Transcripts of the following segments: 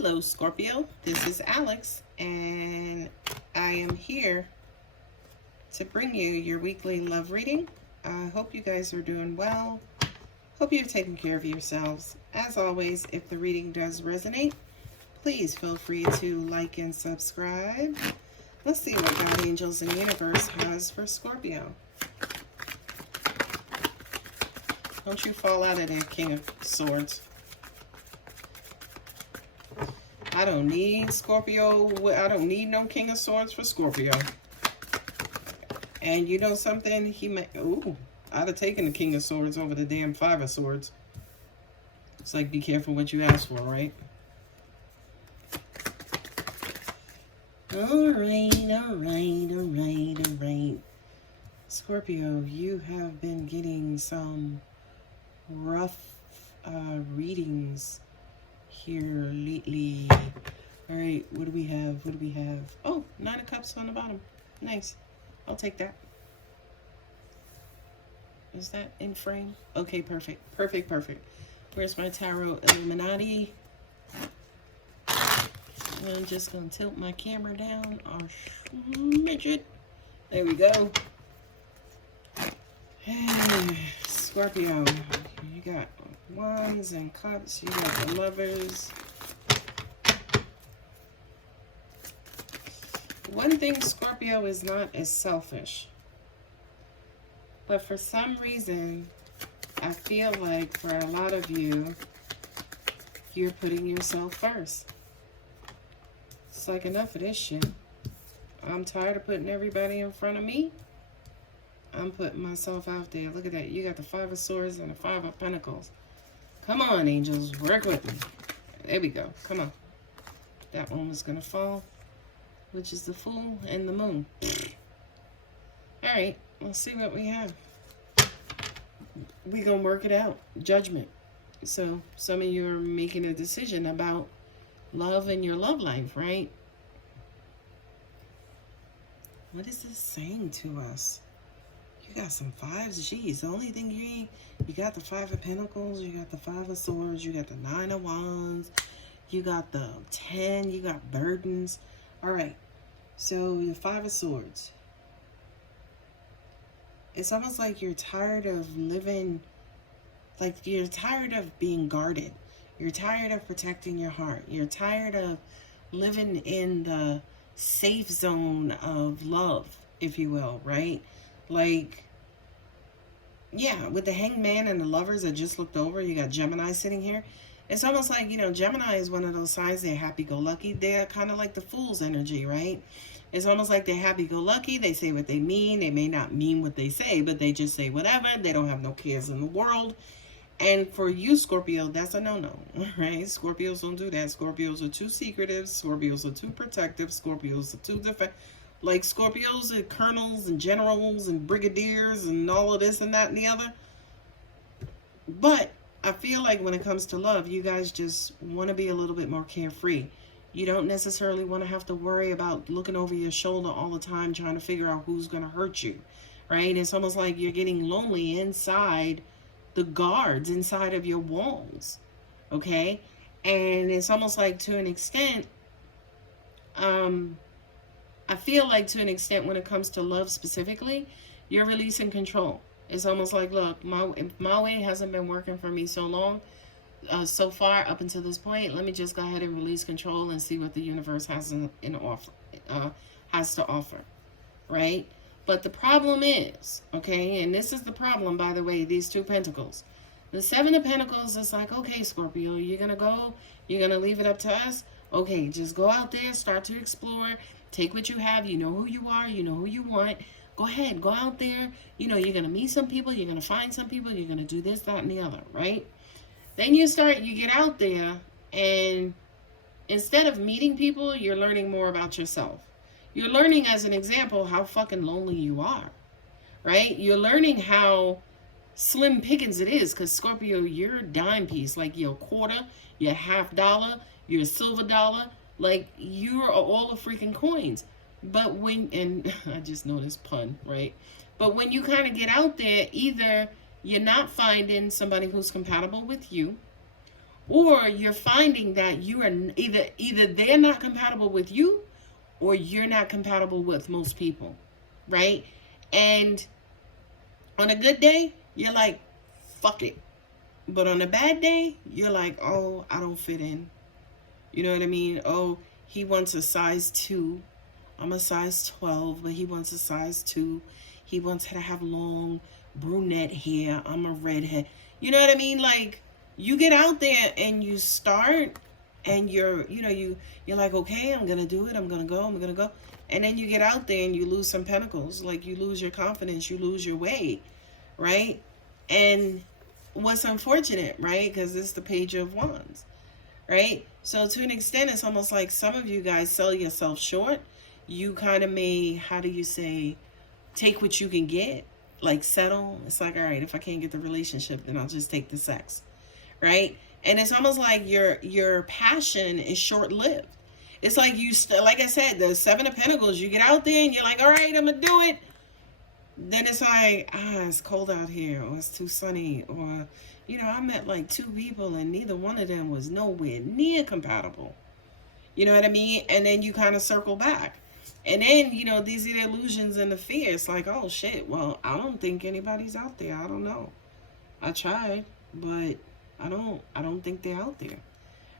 Hello, Scorpio. This is Alex, and I am here to bring you your weekly love reading. I hope you guys are doing well. Hope you're taking care of yourselves. As always, if the reading does resonate, please feel free to like and subscribe. Let's see what God, angels, and universe has for Scorpio. Don't you fall out of that King of Swords. I don't need Scorpio. I don't need no King of Swords for Scorpio. And you know something? He may... Ooh, I'd have taken the King of Swords over the damn Five of Swords. It's like, be careful what you ask for, right? Alright. Scorpio, you have been getting some rough readings here lately. All right, what do we have? Oh, Nine of Cups on the bottom. Nice. I'll take that. Is that in frame? Okay, perfect. Where's my tarot Illuminati? I'm just gonna tilt my camera down or midget. There we go. Scorpio, you got Wands and Cups, you got the Lovers. One thing Scorpio is not is selfish. But for some reason, I feel like for a lot of you, you're putting yourself first. It's like, enough of this shit. I'm tired of putting everybody in front of me. I'm putting myself out there. Look at that. You got the Five of Swords and the Five of Pentacles. Come on, angels. Work with me. There we go. Come on. That one was going to fall, which is the Fool and the Moon. All right. Let's see what we have. We're going to work it out. Judgment. So some of you are making a decision about love and your love life, right? What is this saying to us? You got some fives. Geez, the only thing you got the Five of Pentacles, you got the Five of Swords, you got the Nine of Wands, you got the 10, you got burdens. All right, so the Five of Swords. It's almost like you're tired of living, like you're tired of being guarded. You're tired of protecting your heart. You're tired of living in the safe zone of love, if you will, right? Like, yeah, with the Hanged Man and the Lovers I just looked over, you got Gemini sitting here. It's almost like, you know, Gemini is one of those signs, they're happy-go-lucky. They're kind of like the Fool's energy, right? It's almost like they're happy-go-lucky. They say what they mean. They may not mean what they say, but they just say whatever. They don't have no cares in the world. And for you, Scorpio, that's a no-no, right? Scorpios don't do that. Scorpios are too secretive. Scorpios are too protective. Scorpios are too defensive. Like, Scorpios are colonels and generals and brigadiers and all of this and that and the other. But I feel like when it comes to love, you guys just want to be a little bit more carefree. You don't necessarily want to have to worry about looking over your shoulder all the time trying to figure out who's going to hurt you, right? It's almost like you're getting lonely inside the guards, inside of your walls, okay? And it's almost like, to an extent, I feel like to an extent when it comes to love specifically, you're releasing control. It's almost like, look, my way hasn't been working for me so long, so far up until this point. Let me just go ahead and release control and see what the universe has has to offer, right? But the problem is, okay, and this is the problem, by the way, these two pentacles. The Seven of Pentacles is like, okay, Scorpio, you're going to go, you're going to leave it up to us. Okay, just go out there, start to explore, take what you have. You know who you are, you know who you want. Go ahead, go out there. You know, you're going to meet some people, you're going to find some people, you're going to do this, that, and the other, right? Then you get out there, and instead of meeting people, you're learning more about yourself. You're learning, as an example, how fucking lonely you are, right? You're learning how slim pickings it is, because Scorpio, you're a dime piece, like you're a quarter, you're half dollar, you're a silver dollar, like you are all the freaking coins. But when, and I just know this pun, right? But when you kind of get out there, either you're not finding somebody who's compatible with you, or you're finding that you are either they're not compatible with you, or you're not compatible with most people, right? And on a good day, you're like, fuck it. But on a bad day, you're like, oh, I don't fit in. You know what I mean? Oh, he wants a size 2. I'm a size 12, but he wants a size 2. He wants her to have long brunette hair. I'm a redhead. You know what I mean? Like, you get out there and you start, and you're like, okay, I'm gonna do it. I'm gonna go. And then you get out there and you lose some pentacles. Like, you lose your confidence, you lose your way, right? And what's unfortunate, right? Because it's the Page of Wands, right? So to an extent, it's almost like some of you guys sell yourself short. You kind of may, how do you say, take what you can get, like settle. It's like, all right, if I can't get the relationship, then I'll just take the sex, right? And it's almost like your passion is short-lived. It's like like I said, the 7 of Pentacles, you get out there and you're like, all right, I'm gonna do it. Then it's like, it's cold out here, or it's too sunny, or, I met like 2 people and neither one of them was nowhere near compatible. You know what I mean? And then you kind of circle back. And then, these are the illusions and the fear. It's like, oh shit, well, I don't think anybody's out there. I don't know. I tried, but I don't think they're out there.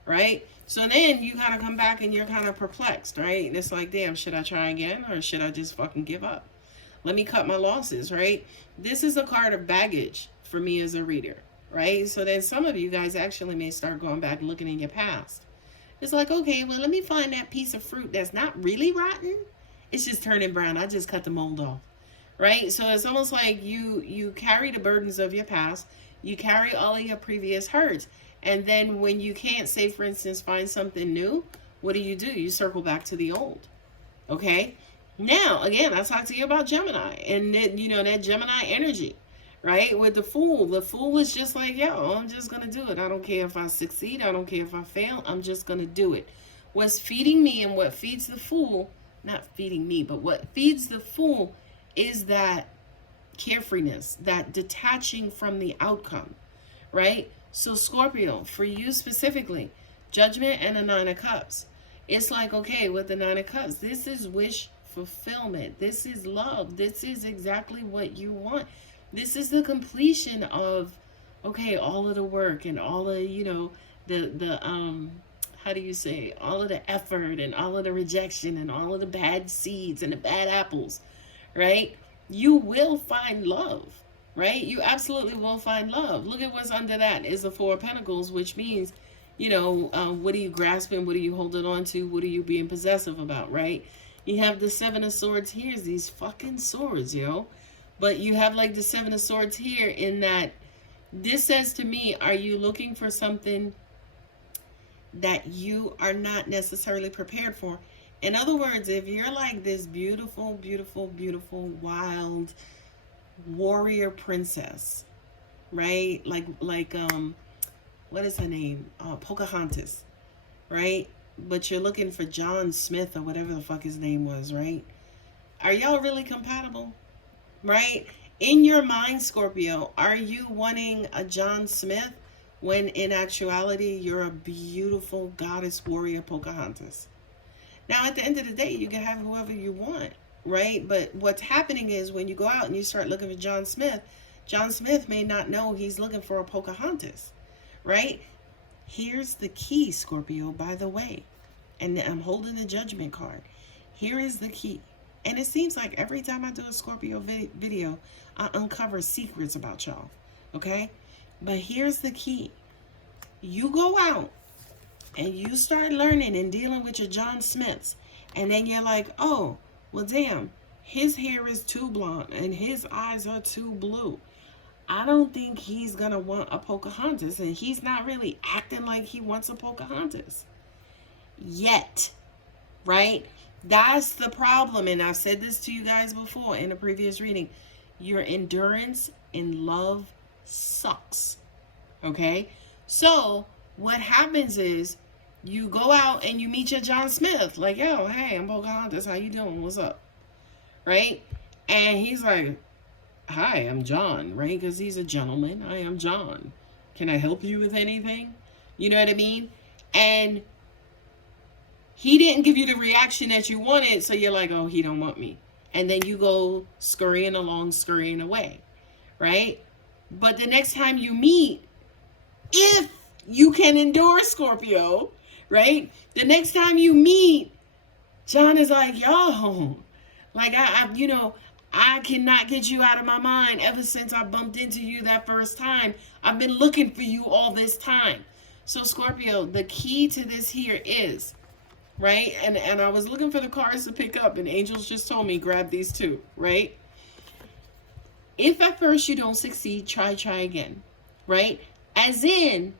Right? So then you kind of come back and you're kind of perplexed, right? And it's like, damn, should I try again, or should I just fucking give up? Let me cut my losses, right? This is a card of baggage for me as a reader, right? So then some of you guys actually may start going back and looking in your past. It's like, okay, well, let me find that piece of fruit that's not really rotten. It's just turning brown. I just cut the mold off, right? So it's almost like you carry the burdens of your past. You carry all of your previous hurts. And then when you can't, say, for instance, find something new, what do? You circle back to the old, okay? Now, again, I talked to you about Gemini and that Gemini energy, right? With the Fool is just like, yo, I'm just going to do it. I don't care if I succeed. I don't care if I fail. I'm just going to do it. What's feeding me and what feeds the Fool, not feeding me, but what feeds the Fool is that carefreeness, that detaching from the outcome, right? So Scorpio, for you specifically, Judgment and the 9 of Cups. It's like, okay, with the 9 of Cups, this is wish fulfillment. This is love. This is exactly what you want. This is the completion of, okay, all of the work and all of, the how do you say, all of the effort and all of the rejection and all of the bad seeds and the bad apples, right? You will find love, right? You absolutely will find love. Look at what's under that is the 4 of Pentacles, which means, what are you grasping? What are you holding on to? What are you being possessive about, right? You have the 7 of Swords here, these fucking swords, yo. But you have like the 7 of Swords here in that this says to me, are you looking for something that you are not necessarily prepared for? In other words, if you're like this beautiful, beautiful, beautiful, wild warrior princess, right? Like what is her name? Pocahontas, right? But you're looking for John Smith or whatever the fuck his name was, right? Are y'all really compatible? Right? In your mind, Scorpio, are you wanting a John Smith when in actuality you're a beautiful goddess warrior Pocahontas? Now, at the end of the day, you can have whoever you want, right? But what's happening is when you go out and you start looking for John Smith may not know he's looking for a Pocahontas, right? Here's the key, Scorpio, by the way. And I'm holding the Judgment card. Here is the key. And it seems like every time I do a Scorpio video, I uncover secrets about y'all, okay? But here's the key. You go out and you start learning and dealing with your John Smiths. And then you're like, oh, well, damn, his hair is too blonde and his eyes are too blue. I don't think he's going to want a Pocahontas. And he's not really acting like he wants a Pocahontas yet, right? That's the problem. And I've said this to you guys before in a previous reading. Your endurance in love sucks. Okay? So what happens is you go out and you meet your John Smith. Like, yo, hey, I'm Pocahontas. How you doing? What's up? Right? And he's like, hi, I'm John, right? Because he's a gentleman. I am John. Can I help you with anything? You know what I mean? And he didn't give you the reaction that you wanted, so you're like, oh, he don't want me. And then you go scurrying along, scurrying away, right? But the next time you meet, if you can endure Scorpio, right? The next time you meet, John is like, yo, like I cannot get you out of my mind ever since I bumped into you that first time. I've been looking for you all this time. So Scorpio, the key to this here is, right? And I was looking for the cards to pick up, and angels just told me grab these two, right? If at first you don't succeed, try again, right? As in,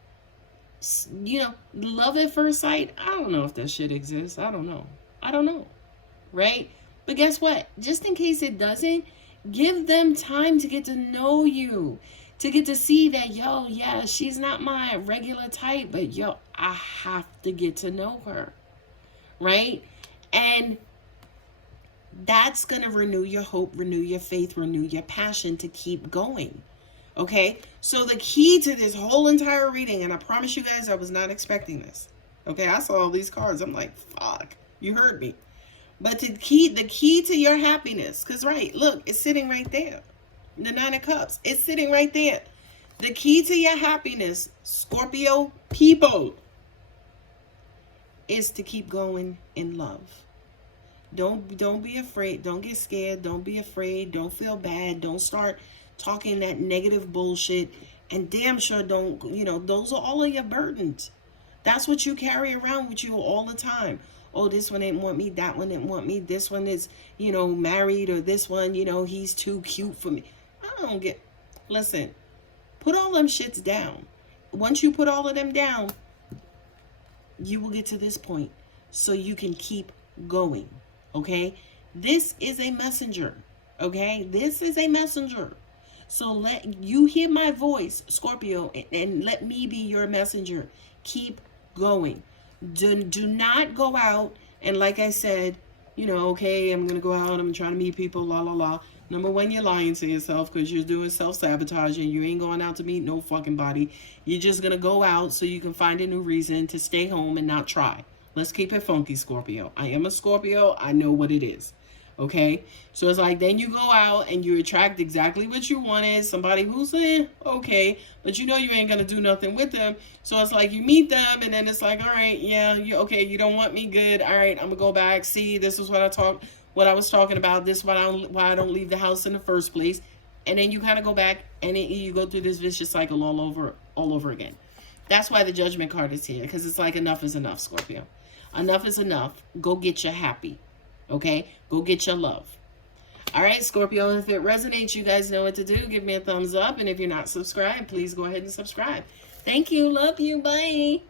love at first sight. I don't know if that shit exists. I don't know, right? But guess what? Just in case it doesn't, give them time to get to know you, to get to see that, yo, yeah, she's not my regular type, but yo, I have to get to know her, right? And that's going to renew your hope, renew your faith, renew your passion to keep going. Okay, so the key to this whole entire reading, and I promise you guys I was not expecting this. Okay, I saw all these cards. I'm like, fuck, you heard me. But the key to your happiness, because right, look, it's sitting right there. The Nine of Cups, it's sitting right there. The key to your happiness, Scorpio people, is to keep going in love. Don't be afraid. Don't get scared. Don't be afraid. Don't feel bad. Don't start talking that negative bullshit. And damn sure don't, those are all of your burdens. That's what you carry around with you all the time. Oh, this one didn't want me. That one didn't want me. This one is, married, or this one, he's too cute for me. Listen, put all them shits down. Once you put all of them down, you will get to this point so you can keep going. Okay, this is a messenger. Okay, this is a messenger. So let you hear my voice, Scorpio, and let me be your messenger. Keep going. Do not go out and, like I said, okay, I'm gonna go out, I'm trying to meet people, la la la. Number one, you're lying to yourself because you're doing self-sabotage and you ain't going out to meet no fucking body. You're just gonna go out so you can find a new reason to stay home and not try. Let's keep it funky, Scorpio. I am a Scorpio. I know what it is. Okay? So it's like, then you go out and you attract exactly what you wanted. Somebody who's okay, but you ain't going to do nothing with them. So it's like you meet them and then it's like, all right, yeah, okay, you don't want me, good. All right, I'm going to go back. See, this is what I was talking about. This is why I don't leave the house in the first place. And then you kind of go back and you go through this vicious cycle all over again. That's why the Judgment card is here, because it's like enough is enough, Scorpio. Enough is enough. Go get your happy. Okay? Go get your love. All right, Scorpio, if it resonates, you guys know what to do. Give me a thumbs up. And if you're not subscribed, please go ahead and subscribe. Thank you. Love you. Bye.